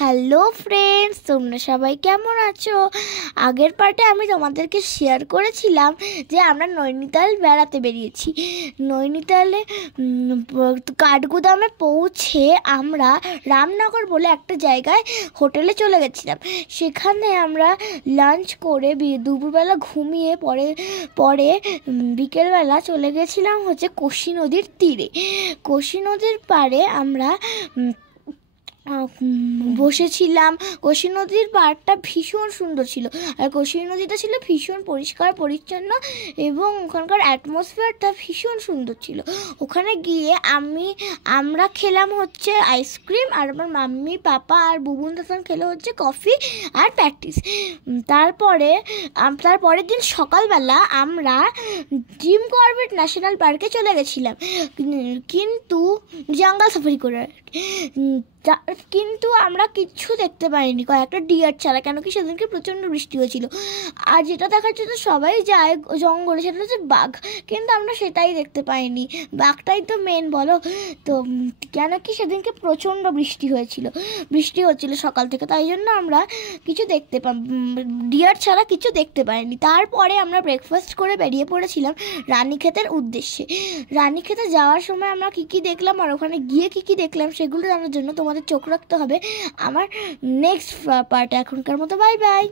Hello friends, তোমরা সবাই কেমন আছো? আগের পার্টে আমি তোমাদেরকে শেয়ার করেছিলাম যে আমরা নৈনিতাল বেড়াতে বেরিয়েছি। নৈনিতালে কাঠগুদামে পৌঁছে আমরা রামনগর বলে একটা জায়গায় হোটেলে চলে গেছিলাম। সেখানে আমরা লাঞ্চ করে দুপুরবেলা ঘুমিয়ে পরে বিকেলবেলা চলে গেছিলাম কোশি নদীর তীরে। কোশি নদীর পাড়ে আমরা বসেছিলাম। কোশি নদীর পাড়টা ভীষণ সুন্দর ছিল, আর কোশি নদীটা ছিল ভীষণ পরিষ্কার পরিচ্ছন্ন এবং ওখানকার অ্যাটমসফিয়ারটা ভীষণ সুন্দর ছিল। ওখানে গিয়ে আমরা খেলাম আইসক্রিম, আর আমার মাম্মি পাপা আর বুবুন দাদান খেলো কফি আর প্যাটিস। তারপরের দিন সকালবেলা আমরা জিম করবেট ন্যাশনাল পার্কে চলে গেছিলাম, কিন্তু জঙ্গল সাফারি করে। কিন্তু আমরা কিচ্ছু দেখতে পাইনি, কয়েকটা ডিয়ার ছাড়া, কেন কি সেদিনকে প্রচণ্ড বৃষ্টি হয়েছিল। আর যেটা দেখার জন্য সবাই যায় জঙ্গলে, সেটা হচ্ছে বাঘ, কিন্তু আমরা সেটাই দেখতে পাইনি। বাঘটাই তো মেন, বলো তো। কেন কি সেদিনকে প্রচণ্ড বৃষ্টি হচ্ছিল সকাল থেকে, তাই জন্য আমরা কিছু ডিয়ার ছাড়া কিছু দেখতে পাইনি। তারপরে আমরা ব্রেকফাস্ট করে বেরিয়ে পড়েছিলাম রানীক্ষেতের উদ্দেশ্যে। রানীক্ষেতে যাওয়ার সময় আমরা কী দেখলাম আর ওখানে গিয়ে কী দেখলাম সেগুলো জানার জন্য তোমাদের চোখ রাখতে হবে আমার নেক্সট পার্টে। এখনকার মতো বাই বাই।